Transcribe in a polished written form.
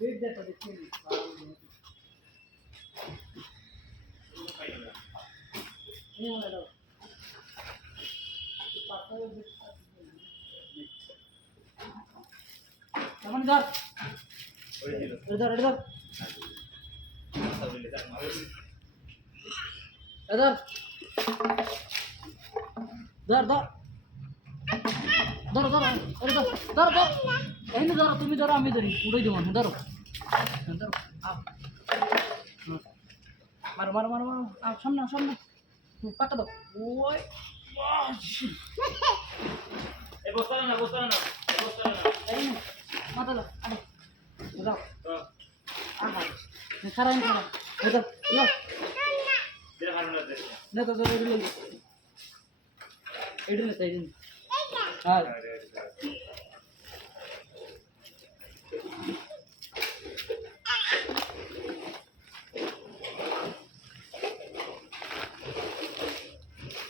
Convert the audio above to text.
wait देता देखिए नहीं वाला दो पाता है समझ इधर इधर इधर इधर धर धर धर धर अरे धर धर धर कहीं नहीं धर तुम्हें धरो आम्ही धरी उडे देऊ ना धरो धर आप मार मार मार मार आप सामने तू पाटा दो ओए वाह ए बसता ना এই মাথা দাও আরে দাও আহা খারাই না এটা লো दे हार ना दे না তো এডি লো এডি লো তাই দিন হ্যাঁ